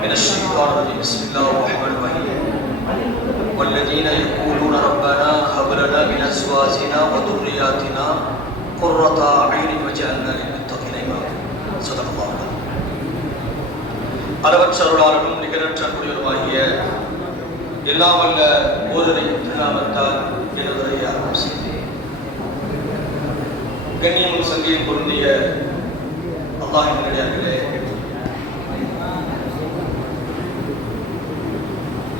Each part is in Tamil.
من الشيطان الرجيم بسم الله الرحمن الرحيم والذين يقولون ربنا هب لنا من ازواجنا وذرياتنا قرة اعين وجعلنا للمتقين اماما صدق الله العظيم அளவற்ற அருளாளனும் நிகரற்ற குடியருமாகிய எல்லாம் வல்ல போதனை திருநாமத்தால் எனதுரையை ஆரம்பம் செய்தேன் கண்ணியமும் சங்கியும் பொருந்திய அல்லாஹின் நடிகார்களே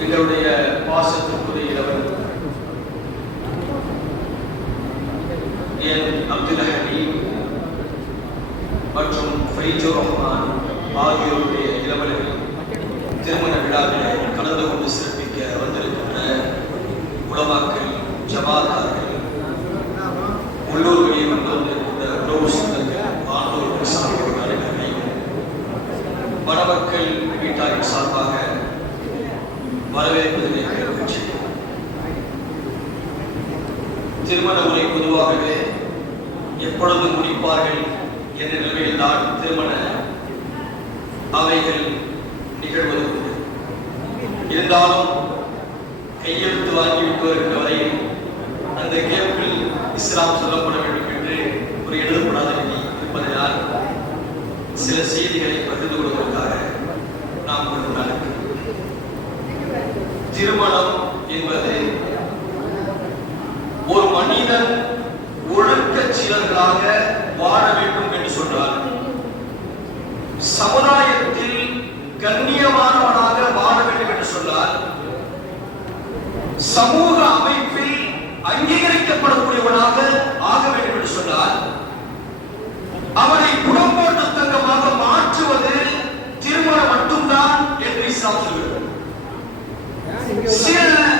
எங்களுடைய பாசத்துக்குரிய இளவன் என் அப்துல் ஹலீம் மற்றும் ஃபைஜோ ரஹ்மான் ஆகியோருடைய இளவல்கள் திருமண விழாவில் திருமணம் என்பது ஒரு மனிதன் ஒழுக்க சீலர்களாக வாழ வேண்டும் என்று சொன்னார். சமுதாயத்தில் கண்ணியமானவனாக வாழ வேண்டும் என்று சொன்னார். சமூக அமைப்பில் அங்கீகரிக்கப்படக்கூடியவனாக ஆக வேண்டும் என்று சொன்னார். அவனை புறம்போட்டு தங்கமாக மாற்றுவது திருமணம் மட்டும்தான் என்று இஸ்லாம் 谢。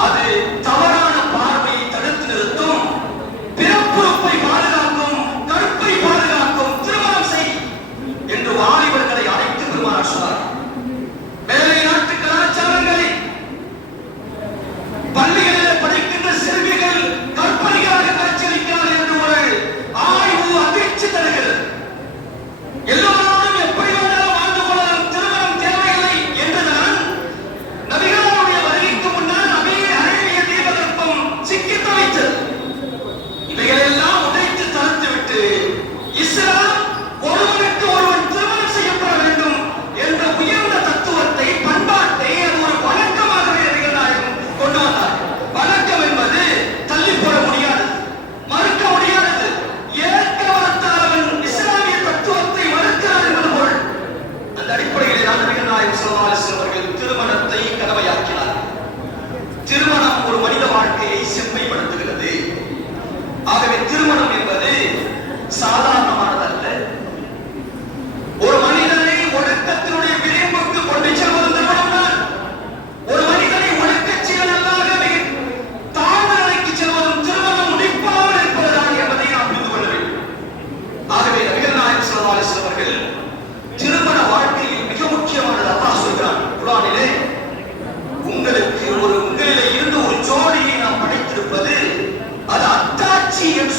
아직 tears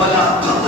wala. kang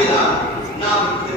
vida, na